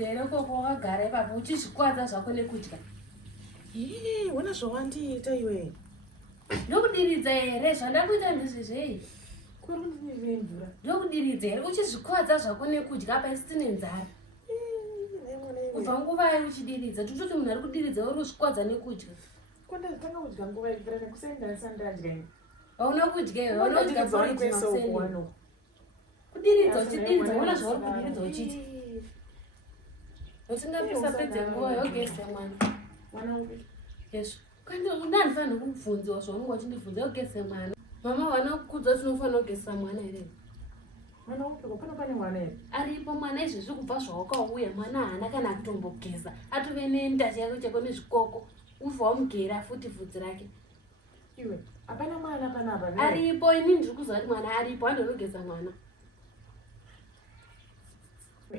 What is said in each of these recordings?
Kudiridza ere koko wakagara ipapo uchizvikwadza zvako nekudya. Wona zvawandiita iwe. Ndokudiridza ere zvandakuita ndizvezvei? Kuri ndine mvura. Ndokudiridza ere uchizvikwadza zvako nekudya apa isisine nzara. Kubva nguva uchidiridza tototi munhu ari kudiridza uri kuzvikwadza nekudya. Kwandazitanga kudya nguva yekupera nekusenza ndadya. Hauna kudya iwe, hauna kudya porridge masende. Kudiridza uchidiridza wona zvauri kudiridza uchiti. Utingapisa pedze nguva yogese mwana. Mwana upi? Yesu. Ndandifana kumubvunza zvaunenge uchindibvunza yogese mwana. Mama wana kukudza tinofana kugesa mwana ere. Mwana upi? Pane mwana ere? Aripo mwana izvezvi kubva zvawakauya mwana haana kana kutombogeza. Atove nendachi yako chako nezvikoko. Ufa wamugera futi bvudzi rake. Iwe, hapana mwana panapa. Aripo ini ndiri kuziva kuti mwana aripo andonogeza mwana.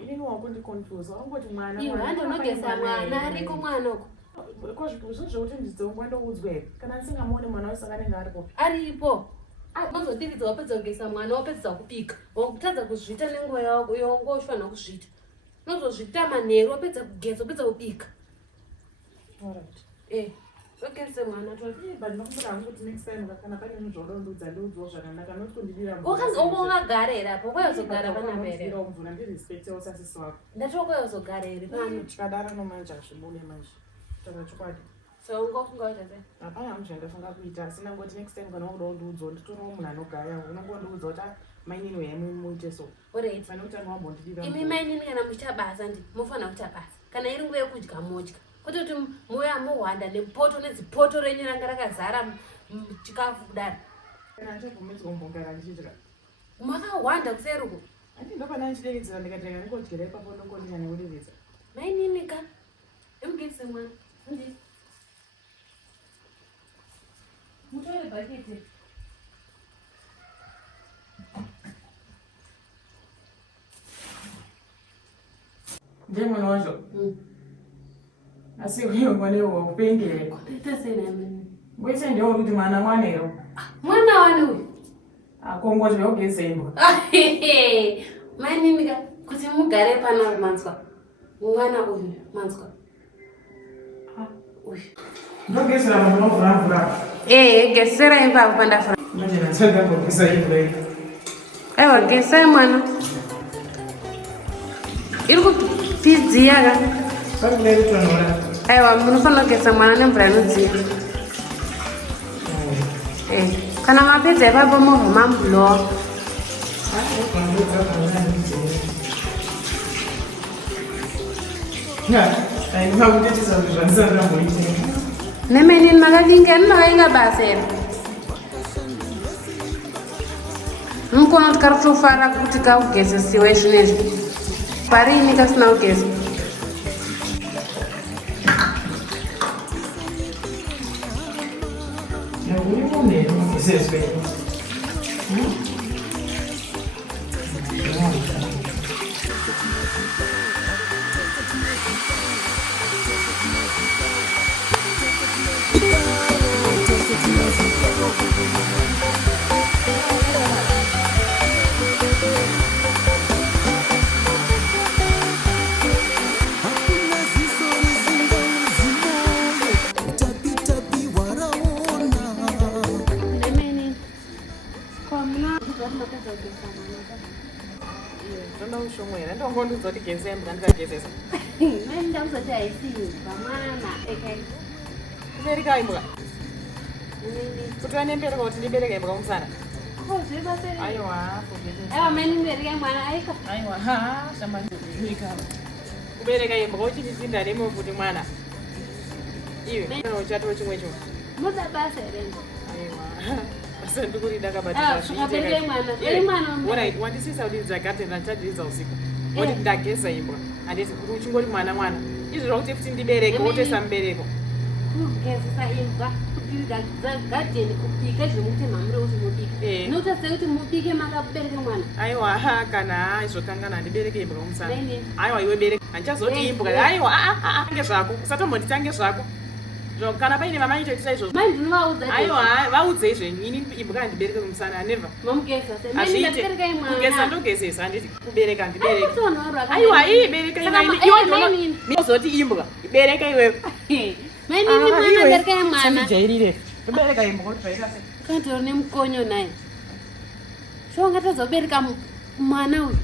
Inini wakundikonfuza wangoti mwana. Iwe andonogeza mwana ariko mwana uko. Zvozvoti ndidzongwa ndoudzwa here kana ndisingamuoni mwana wese akanenge aripo. Aripo. Unozodiridza wapedza kugesa mwana wapedza kubika. Wakutadza kuzviita nenguva yako yongoshwana kuzviita. Unozozviita manheru wapedza kugesa wapedza kubika. Alright. Wagese mwana but ndinokumbira hangu kuti next time kana pane muzvoda undiudza ndiudzwa zvakanaka not kundidira wakagara here apo kwayozogara panapa here mvura ndirespectewo sasisi wako ndatoka kwayozogara here pano tikadara nomanje hazvibude manje taka chokwadi so ungofunga kuita sei hapana hangu zvandafunga kuita asi nangoti next time kana wakuda kundiudzawo nditoriwo munhu anogara unongondiudza kuti mainini weya muite so alright pane utano wambondidira imi mainini kana muchita basa ndi mufanira kuita basa kana iri nguva yekudya modya kutoti muya muhwanda nepoto nedzipoto renyu ranga rakazara chikafu kudaro kana ndichabvumidzwa kumbogara ndichidya makahwanda kuseruko ani ndopana ndichidekedzera ndikatanga ndikodyera ipapo ndokondina nekuderedza mainini ka emugese mwana ndi mutore bhaketi ndiye mwana wacho asi wewe mwana waupengere kuita senamini ngoise ndiwo kuti mwana ero mwana wani uyu akongozve ogezembo mainini ka kuti mugare pano manzwa mwana uyu manzwa uyu ndogezera vanhu vamvura gesera ipapo pandafura ndinatagambogesa ivurei aiwa gesai mwana iri kupidziya ka parikuda kutonhora aiwa munofanira kugesa mwana nemvura inodziya kana mapedza ipapo movha mambulowa aimakutetisa kuti zvandisandamboitei nemenini makainga basa here mukona kuti kari kutofara kuti kakugezesiwe zvinezvi parini kasina kugeza uri munhu mugezezwe ndonaushomwera ndongondiudza kuti gezesa ndandikagezesa ndakuzoti haisiva mwana kubereka imbwa kuti vanembereka kuti ndibereka imbwa kumusana aiwa mainimbereka mwana aika aiwa kubereka imbwa uchindipinda nemo kuti mwana iwe uchatoo chimwe chimwe muda basa here aiwa basa ndikurida kabatawandisisa kuti ndakatenga ndichadiriza usiku oti ndageza imbwa handiti kuti uchingori mwana izvira kuti futi ndibereke wotesa mubereko kugezesa imbwa kudirira gadheni kubika zvemuti mhamure uzimubika notasei kuti mubike makabereke mwana aiwa kana izvokangana handibereke imbwa kumusana aiwa iwe bereke handichazoti imbwa aiwa ange zvako usatombonditange zvako kana paine mama itoitisa izvozvo mai ndinovaudza aiwa vaudzei zvenyu ini imbwa kandibereke kumusana neva mamugeza hazviite kugeza ndogezesa handiti kubereka ndibereke aiwa aiwa ii bereka iwaizoti imbwa ibereka iwewe mainiibereka mwana jairire tobereka imbwa kuti zvaita sei katori nemukonyo naye so ungatadza kubereka mwana uyu